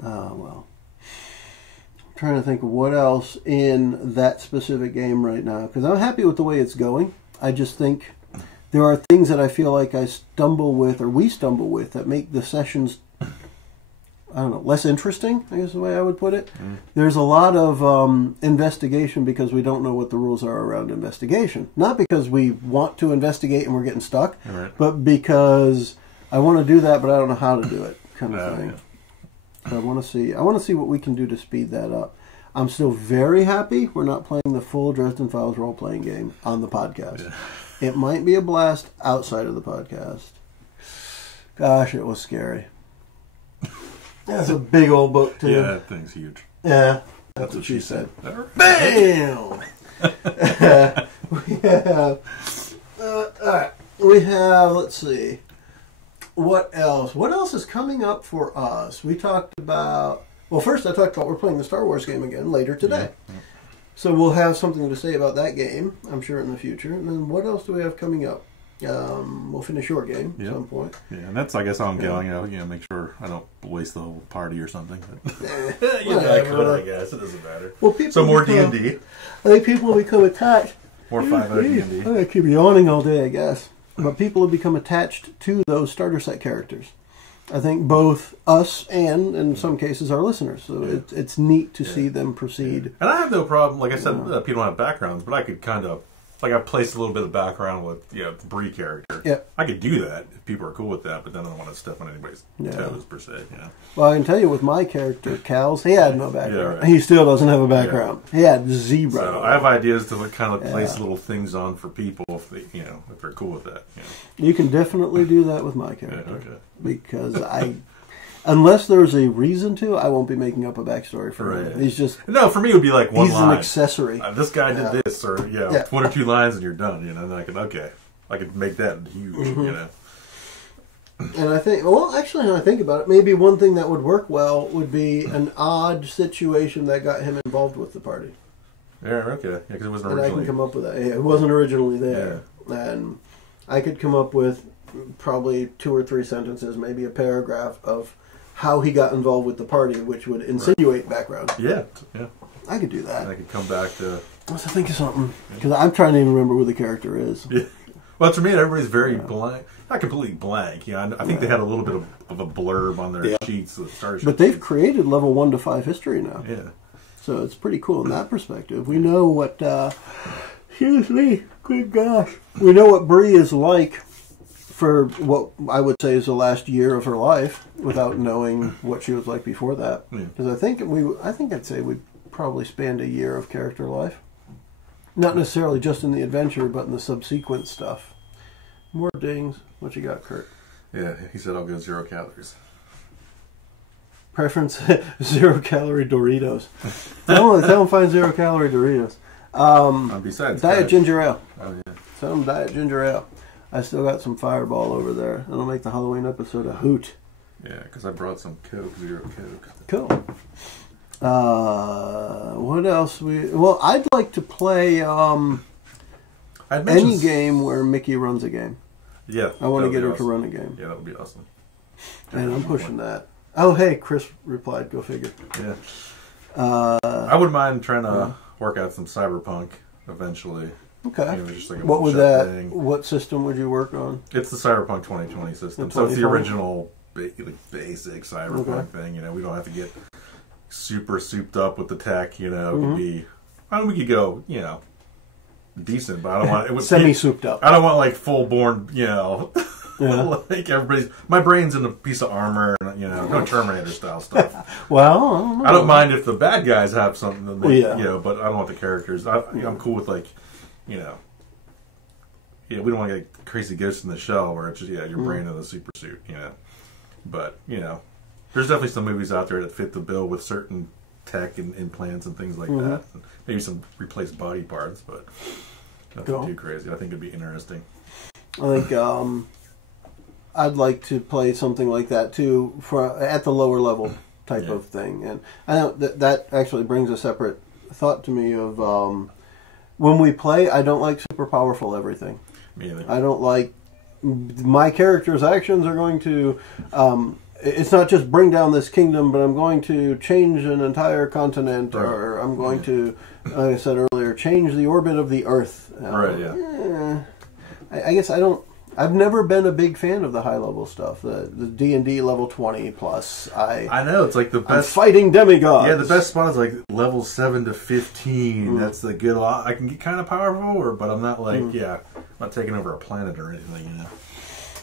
Well, I'm trying to think of what else in that specific game right now, because I'm happy with the way it's going. I just think there are things that I feel like I stumble with, or we stumble with, that make the sessions, I don't know, less interesting, I guess is the way I would put it. There's a lot of investigation because we don't know what the rules are around investigation. Not because we want to investigate and we're getting stuck, but because I want to do that, but I don't know how to do it, kind of thing. So I want to see what we can do to speed that up. I'm still very happy we're not playing the full Dresden Files role-playing game on the podcast. Yeah. It might be a blast outside of the podcast. Gosh, it was scary. That's a big old book, too. Yeah, that thing's huge. Yeah, that's what she said. Bam! We have, let's see. What else? What else is coming up for us? We talked about... Well, first I talked about we're playing the Star Wars game again later today. Yeah. So we'll have something to say about that game, I'm sure, in the future. And then what else do we have coming up? We'll finish your game at some point. Yeah, and that's, I guess, how I'm going. Make sure I don't waste the whole party or something. I could, I guess. It doesn't matter. Well, so more D&D. I think people will become attached. More 5.0 D&D. I'm going to keep yawning all day, I guess. But people have become attached to those starter set characters. I think both us and, in some cases, our listeners. So it's neat to see them proceed. And I have no problem. Like I said, people don't have backgrounds, but I could kind of like I've placed a little bit of background with the Bree character. Yeah. I could do that if people are cool with that, but then I don't want to step on anybody's toes per se. Well, I can tell you with my character, Cal's, he had no background. Yeah, right. He still doesn't have a background. Yeah. He had zero. So I have ideas to kind of place little things on for people if they, if they're cool with that. You can definitely do that with my character. Yeah, okay. Because unless there's a reason to, I won't be making up a backstory for him. Right. He's just... No, for me it would be like one line. He's an accessory. This guy did this, or, one or two lines and you're done, and I could make that huge, And I think, well, actually, when I think about it, maybe one thing that would work well would be an odd situation that got him involved with the party. Yeah, okay. Yeah, because it wasn't originally... And I can come up with that. Yeah, it wasn't originally there. Yeah. And I could come up with probably 2 or 3 sentences, maybe a paragraph of how he got involved with the party, which would insinuate background. Yeah. I could do that. And I could come back to... Let's think of something. Because I'm trying to even remember who the character is. Yeah. Well, to me, everybody's very blank. Not completely blank. I think they had a little bit of a blurb on their sheets. The starter but they've created level 1 to 5 history now. Yeah. So it's pretty cool in that perspective. We know what... excuse me. Good gosh. We know what Bree is like for what I would say is the last year of her life, without knowing what she was like before that. Because I think I'd say we probably spanned a year of character life, not necessarily just in the adventure, but in the subsequent stuff. More dings. What you got, Kurt? Yeah, he said I'll go 0 calories. Preference 0 calorie Doritos. Tell him find 0 calorie Doritos. Besides diet ginger ale. Oh yeah. Tell him diet ginger ale. I still got some Fireball over there. That'll make the Halloween episode a hoot. Yeah, because I brought some Coke, 0 Coke. Cool. What else? Well, I'd like to play any game where Mickey runs a game. Yeah. I want to get her to run a game. Yeah, that would be awesome. And I'm pushing that. Oh, hey, Chris replied. Go figure. Yeah. I wouldn't mind trying to work out some Cyberpunk eventually. Okay. Just like what would that? Thing. What system would you work on? It's the Cyberpunk 2020 system. So it's the original basic Cyberpunk thing. We don't have to get super souped up with the tech. It could be. We could go. Decent, but I don't want it. Semi-souped up. I don't want like full-born. Like everybody's. My brain's in a piece of armor. And, no Terminator style stuff. Well, I don't mind if the bad guys have something. That they, but I don't want the characters. I'm cool with like. We don't want to get crazy Ghost in the Shell where it's just your brain in a super suit, But there's definitely some movies out there that fit the bill with certain tech and implants and things like that. And maybe some replaced body parts, but nothing too crazy. I think it'd be interesting. I think I'd like to play something like that too at the lower level type of thing, and I know that actually brings a separate thought to me of. When we play, I don't like super powerful everything. Me either. I don't like... My character's actions are going to... it's not just bring down this kingdom, but I'm going to change an entire continent, or I'm going to, like I said earlier, change the orbit of the Earth. I guess I don't... I've never been a big fan of the high-level stuff. The D&D level 20 plus. I know, it's like the best... I'm fighting demigods. Yeah, the best spot is like level 7 to 15. That's the good... I can get kind of powerful, but I'm not like, I'm not taking over a planet or anything,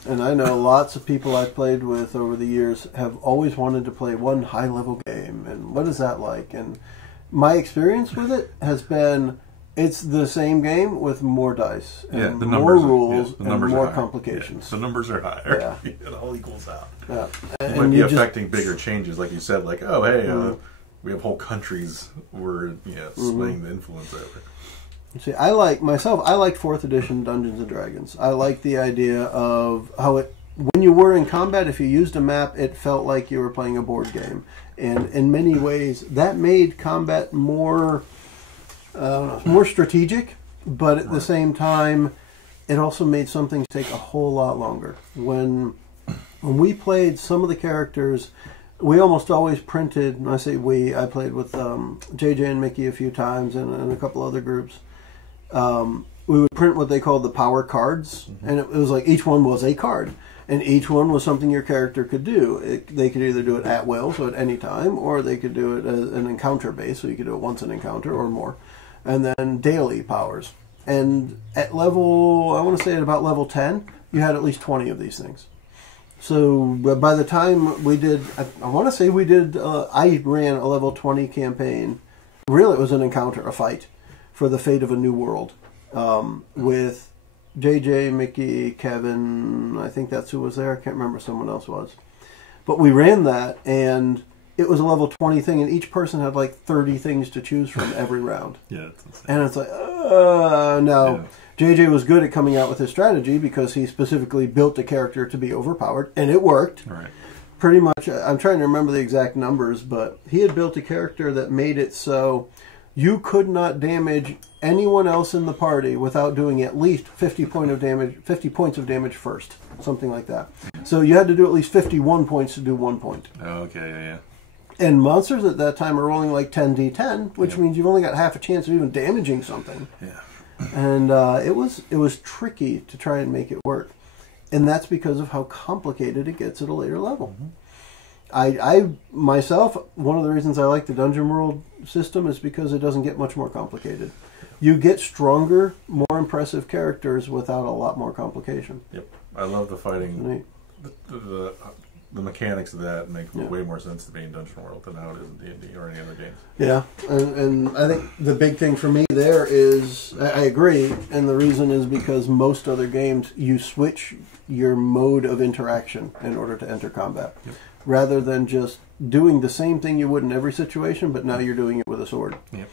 And I know lots of people I've played with over the years have always wanted to play one high-level game. And what is that like? And my experience with it has been... It's the same game with more dice and more rules and more complications. The numbers are higher. It all equals out. And you might be affecting bigger changes, like you said, like, oh, hey, we have whole countries we're swaying the influence over. See, I like 4th edition Dungeons and Dragons. I like the idea of how when you were in combat, if you used a map, it felt like you were playing a board game. And in many ways, that made combat more strategic, but at the same time, it also made some things take a whole lot longer. When we played, some of the characters, we almost always printed, and I say we, I played with JJ and Mickey a few times and a couple other groups. We would print what they called the power cards, and it was like each one was a card. And each one was something your character could do. They could either do it at will, so at any time, or they could do it as an encounter base, so you could do it once an encounter or more. And then daily powers. And at level, I want to say at about level 10, you had at least 20 of these things. So by the time we did, I want to say we did, I ran a level 20 campaign. Really, it was an encounter, a fight for the fate of a new world with JJ, Mickey, Kevin. I think that's who was there. I can't remember, someone else was. But we ran that, and it was a level 20 thing, and each person had like 30 things to choose from every round. Yeah, it's insane. And it's like, no. Yeah. JJ was good at coming out with his strategy because he specifically built the character to be overpowered, and it worked. Right. Pretty much, I'm trying to remember the exact numbers, but he had built a character that made it so you could not damage anyone else in the party without doing at least 50 points of damage first. Something like that. So you had to do at least 51 points to do 1 point. Okay, yeah. And monsters at that time are rolling like 10d10, which means you've only got half a chance of even damaging something. Yeah. And it was tricky to try and make it work. And that's because of how complicated it gets at a later level. Mm-hmm. I myself, one of the reasons I like the Dungeon World system is because it doesn't get much more complicated. You get stronger, more impressive characters without a lot more complication. Yep. I love the fighting. The mechanics of that make way more sense to me in Dungeon World than how it is in D&D or any other games. Yeah, and I think the big thing for me there is, I agree, and the reason is because most other games, you switch your mode of interaction in order to enter combat. Yep. Rather than just doing the same thing you would in every situation, but now you're doing it with a sword. Yep.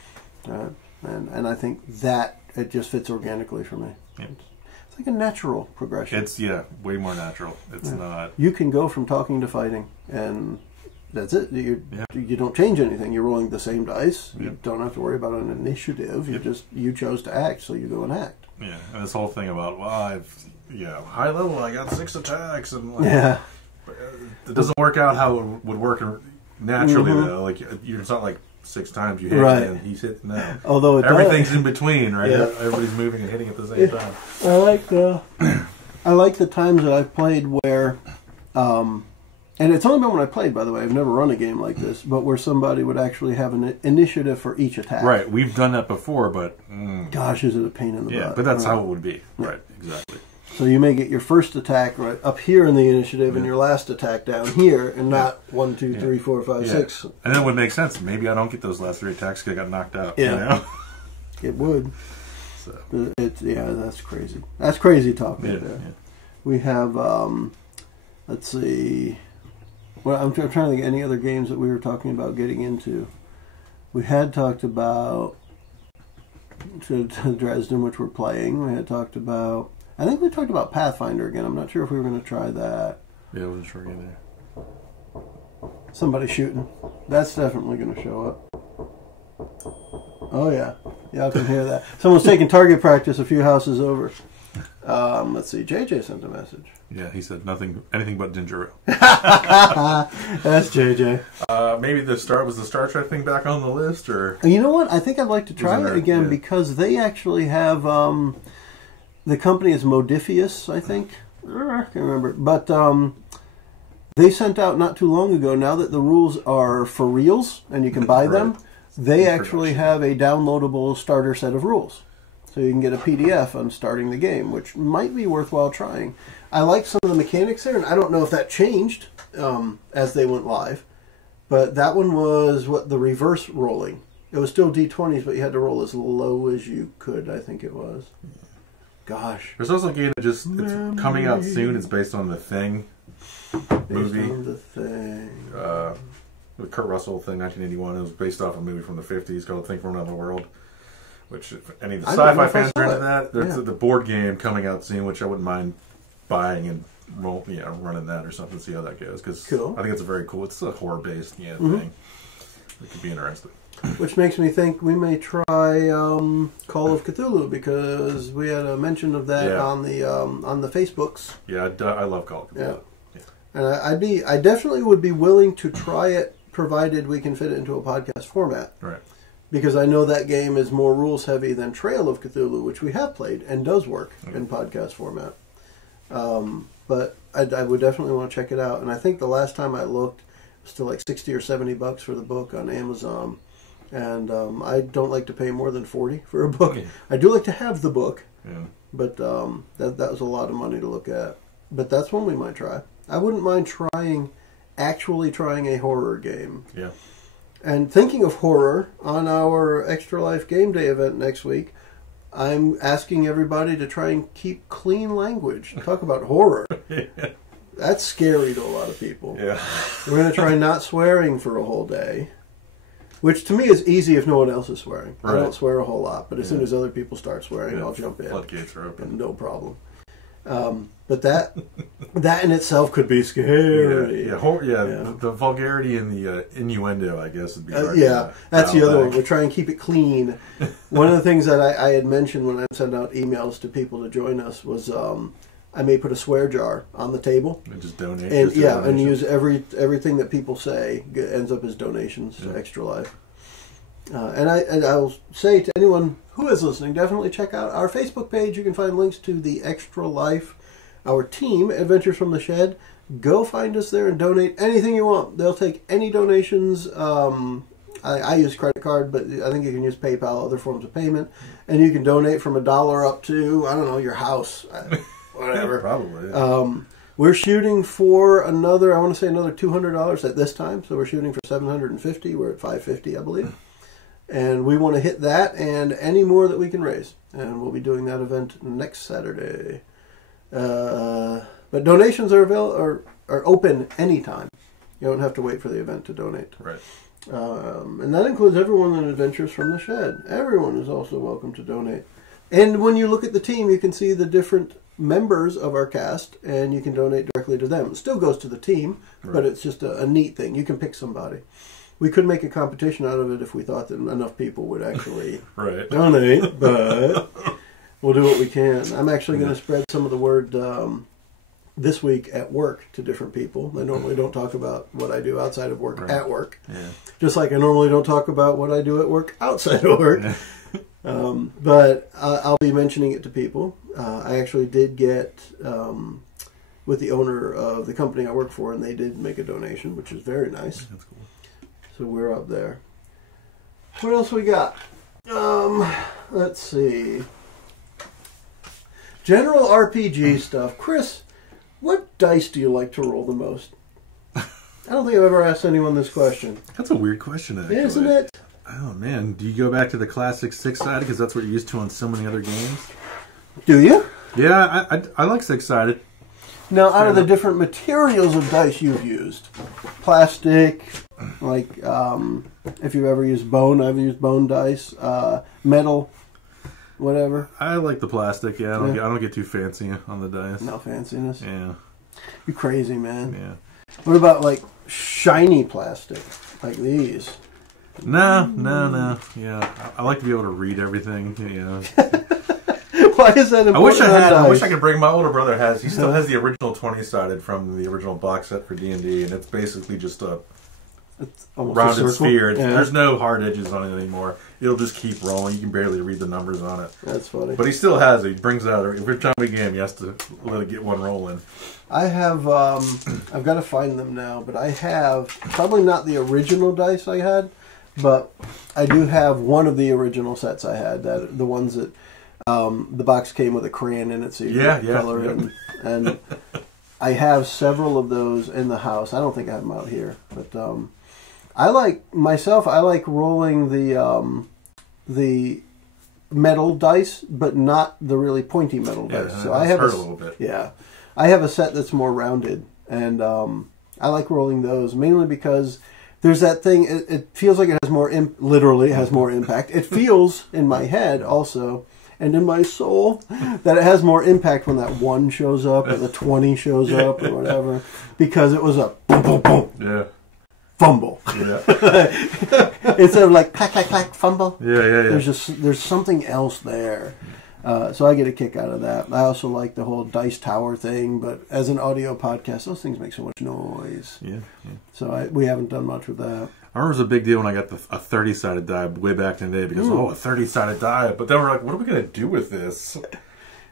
And I think that, it just fits organically for me. Yep. It's like a natural progression. It's, way more natural. It's not... You can go from talking to fighting, and that's it. You don't change anything. You're rolling the same dice. You don't have to worry about an initiative. You chose to act, so you go and act. Yeah, and this whole thing about, high level, I got 6 attacks, and it doesn't work out how it would work naturally, though. Like, it's not like 6 times you hit and he's hitting now. Although everything's in between, right? Yeah. Everybody's moving and hitting at the same time. I like the times that I've played where, and it's only been when I played, by the way. I've never run a game like this, but where somebody would actually have an initiative for each attack. Right. We've done that before, but gosh, is it a pain in the butt? Yeah, but that's how it would be. Right. Exactly. So you may get your first attack right up here in the initiative and your last attack down here, and not 1, 2, 3, 4, 5, 6. And then it would make sense. Maybe I don't get those last 3 attacks because I got knocked out. Yeah, you know? It would. So. That's crazy. That's crazy talk right there. Yeah. We have, let's see. Well, I'm trying to think of any other games that we were talking about getting into. We had talked about to Dresden, which we're playing. We had talked about. I think we talked about Pathfinder again. I'm not sure if we were going to try that. Yeah, I wasn't sure either. Somebody shooting. That's definitely going to show up. Oh, yeah. Yeah, I can hear that. Someone's taking target practice a few houses over. Let's see. JJ sent a message. Yeah, he said anything but ginger ale. That's JJ. Maybe was the Star Trek thing back on the list, or you know what? I think I'd like to try it again because they actually have. The company is Modifius, I think. I can't remember. But they sent out not too long ago, now that the rules are for reals and you can buy them, they actually have a downloadable starter set of rules. So you can get a PDF on starting the game, which might be worthwhile trying. I like some of the mechanics there, and I don't know if that changed as they went live. But that one was the reverse rolling. It was still D20s, but you had to roll as low as you could, I think it was. Gosh. There's also a game that it's coming out soon. It's based on The Thing movie. Based on The Thing. The Kurt Russell thing, 1981. It was based off a movie from the 50s called Thing from Another World. Which, if any of the sci-fi fans are into that, there's the board game coming out soon, which I wouldn't mind buying and running that or something to see how that goes. Because I think it's it's a horror-based thing. It could be interesting. Which makes me think we may try Call of Cthulhu, because we had a mention of that on the Facebooks. Yeah, I love Call of Cthulhu. Yeah. And I definitely would be willing to try it, provided we can fit it into a podcast format. Right. Because I know that game is more rules heavy than Trail of Cthulhu, which we have played and does work in podcast format. But I would definitely want to check it out. And I think the last time I looked, it was still like $60 or $70 for the book on Amazon. And I don't like to pay more than $40 for a book. I do like to have the book, but that was a lot of money to look at. But that's one we might try. I wouldn't mind actually trying a horror game. Yeah. And thinking of horror, on our Extra Life Game Day event next week, I'm asking everybody to try and keep clean language. Talk about horror. That's scary to a lot of people. Yeah. We're going to try not swearing for a whole day, which to me is easy if no one else is swearing. Right. I don't swear a whole lot, but as soon as other people start swearing, I'll jump in. Floodgates are open. No problem. But that in itself could be scary. The vulgarity and the innuendo, I guess, would be hard. That's the other one. We're trying to keep it clean. One of the things that I had mentioned when I sent out emails to people to join us was I may put a swear jar on the table and just donate. And use everything that people say ends up as donations to Extra Life. And I'll say to anyone who is listening, definitely check out our Facebook page. You can find links to the Extra Life, our team, Adventures from the Shed. Go find us there and donate anything you want. They'll take any donations. I use credit card, but I think you can use PayPal, other forms of payment. And you can donate from $1 up to, I don't know, your house. Whatever. Probably. We're shooting for another $200 at this time. So we're shooting for $750. We're at $550, I believe. And we want to hit that and any more that we can raise. And we'll be doing that event next Saturday. But donations are open anytime. You don't have to wait for the event to donate. Right. And that includes everyone in Adventures from the Shed. Everyone is also welcome to donate. And when you look at the team, you can see the different members of our cast, and you can donate directly to them. It still goes to the team, but it's just a neat thing. You can pick somebody. We could make a competition out of it if we thought that enough people would actually donate, but we'll do what we can. I'm actually going to spread some of the word this week at work to different people. I normally don't talk about what I do outside of work at work, just like I normally don't talk about what I do at work outside of work. But I'll be mentioning it to people. I actually did get with the owner of the company I work for, and they did make a donation, which is very nice. That's cool. So we're up there. What else we got? Let's see. General RPG stuff. Chris, what dice do you like to roll the most? I don't think I've ever asked anyone this question. That's a weird question, actually. Isn't it? Oh, man. Do you go back to the classic six-sided because that's what you're used to on so many other games? Do you? Yeah, I like six-sided. Now, out of the different materials of dice you've used, plastic, like if you've ever used bone, I've used bone dice, metal, whatever. I like the plastic, I don't get too fancy on the dice. No fanciness? Yeah. You're crazy, man. Yeah. What about, like, shiny plastic, like these? No. Yeah, I like to be able to read everything. Why is that important? I wish I could bring. My older brother he still has the original 20-sided from the original box set for D&D, and it's basically just a rounded sphere. There's no hard edges on it anymore. It'll just keep rolling. You can barely read the numbers on it. That's funny. But he still has it. He brings it out every time we game. He has to let it get one rolling. I have. I've got to find them now, but I have probably not the original dice I had. But I do have one of the original sets I had, the ones that the box came with a crayon in it, so you could color it. And I have several of those in the house. I don't think I have them out here, but I like rolling the metal dice, but not the really pointy metal dice. So I have a little bit. Yeah, I have a set that's more rounded, and I like rolling those mainly because. There's that thing, it feels like it has more, literally has more impact. It feels in my head also, and in my soul, that it has more impact when that 1 shows up, or the 20 shows up, or whatever, because it was a boom, boom, boom. Yeah. Fumble. Yeah. Instead of like, clack, clack, clack, fumble. Yeah. There's something else there. So I get a kick out of that. I also like the whole dice tower thing, but as an audio podcast, those things make so much noise. Yeah. So we haven't done much with that. I remember it was a big deal when I got a 30-sided die way back in the day because, a 30-sided die. But then we're like, what are we going to do with this?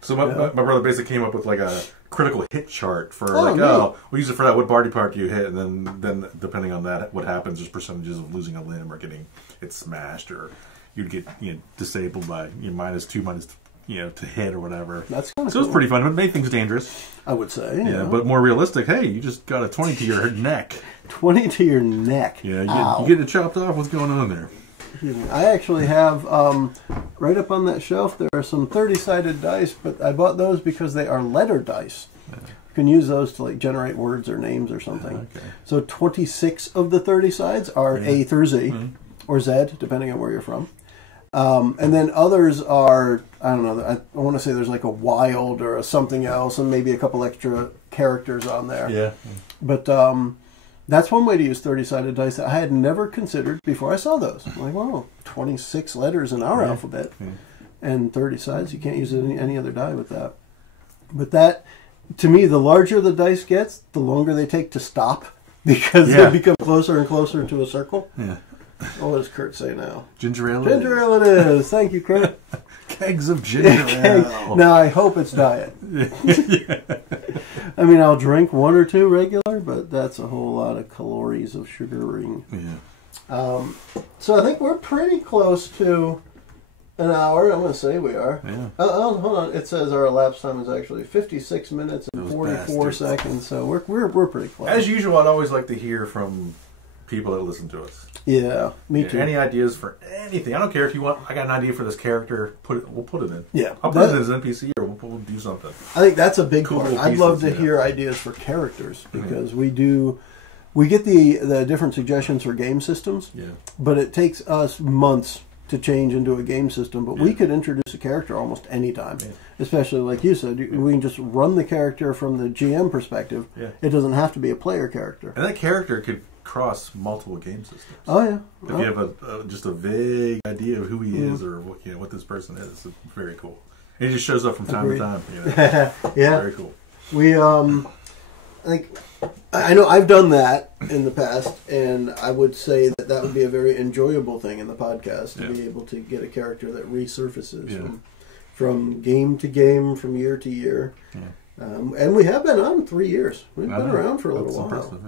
So my brother basically came up with like a critical hit chart for we'll use it for that. What body part do you hit? And then depending on that, what happens, there's percentages of losing a limb or getting it smashed, or you'd get disabled by -2, to hit or whatever. That's kind of so. Cool. It's pretty fun. It made things dangerous, I would say. Yeah, but more realistic. Hey, you just got a 20 to your neck. 20 to your neck. Yeah, you get it chopped off. What's going on there? I actually have, right up on that shelf, there are some 30-sided dice, but I bought those because they are letter dice. Yeah. You can use those to generate words or names or something. Okay. So 26 of the 30 sides are A through Z, or Z, depending on where you're from. And then others are, I don't know, I want to say there's like a wild or a something else, and maybe a couple extra characters on there. Yeah. But that's one way to use 30-sided dice that I had never considered before I saw those. I'm like, wow, 26 letters in our alphabet and 30 sides. You can't use any other die with that. But that, to me, the larger the dice gets, the longer they take to stop because they become closer and closer to a circle. Yeah. What does Kurt say now? Ginger ale. Ginger ale it is. Thank you, Kurt. Kegs of ginger ale. Now, I hope it's diet. I mean, I'll drink 1 or 2 regular, but that's a whole lot of calories of sugaring. Yeah. So I think we're pretty close to an hour. I'm going to say we are. Yeah. Hold on. It says our elapsed time is actually 56 minutes and 44 seconds. So we're pretty close. As usual, I'd always like to hear from people that listen to us. Yeah, me too. Any ideas for anything? I don't care if you want. I got an idea for this character. We'll put it in. Yeah, I'll put it as an NPC, or we'll do something. I think that's a big part. I'd love to hear ideas for characters because we get the different suggestions for game systems. Yeah, but it takes us months to change into a game system. But we could introduce a character almost any time. Yeah. Especially like you said, we can just run the character from the GM perspective. Yeah. It doesn't have to be a player character, and that character could cross multiple game systems. Oh yeah. If you have just a vague idea of who he is or what this person is, it's very cool. And he just shows up from time to time. Yeah. Very cool. We I know I've done that in the past, and I would say that would be a very enjoyable thing in the podcast to be able to get a character that resurfaces from game to game, from year to year. Yeah. And we have been on 3 years. We've been around for a little while.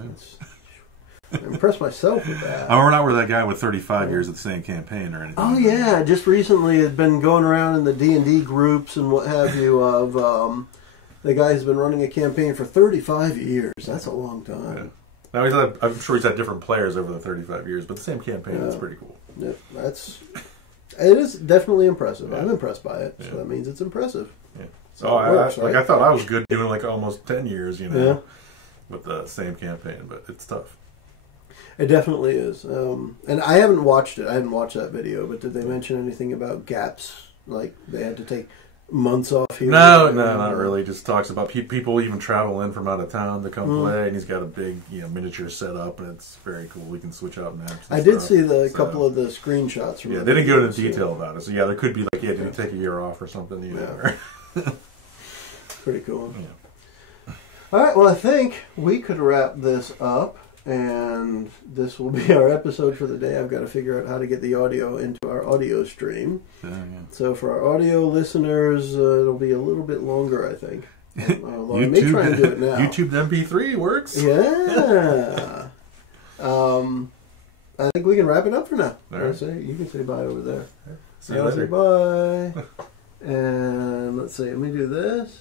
I'm impressed myself with that. We're not that guy with 35 years of the same campaign or anything. Oh yeah, just recently it's been going around in the D&D groups and what have you of the guy who's been running a campaign for 35 years. That's a long time. Yeah. Now I'm sure he's had different players over the 35 years, but the same campaign. That's pretty cool. Yeah, it is definitely impressive. I'm impressed by it, so that means it's impressive. Yeah. So I thought I was good doing almost 10 years, with the same campaign, but it's tough. It definitely is. And I haven't watched it. I hadn't watched that video, but did they mention anything about gaps? Like they had to take months off here? No, not really. Just talks about people even travel in from out of town to come play, and he's got a big miniature set up, and it's very cool. We can switch out maps. I did see a couple of the screenshots from they didn't go into detail about it. So there could be did you take a year off or something? Pretty cool. Yeah. All right, well, I think we could wrap this up. And this will be our episode for the day. I've got to figure out how to get the audio into our audio stream. So for our audio listeners, it'll be a little bit longer, I think. I may try and do it now. YouTube MP3 works. Yeah. I think we can wrap it up for now. All right. You can say bye over there. See you later. Say bye. And let's see. Let me do this.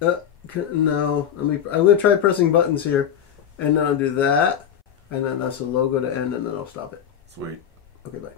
No. I'm going to try pressing buttons here. And then I'll do that, and then that's the logo to end, and then I'll stop it. Sweet. Okay, bye.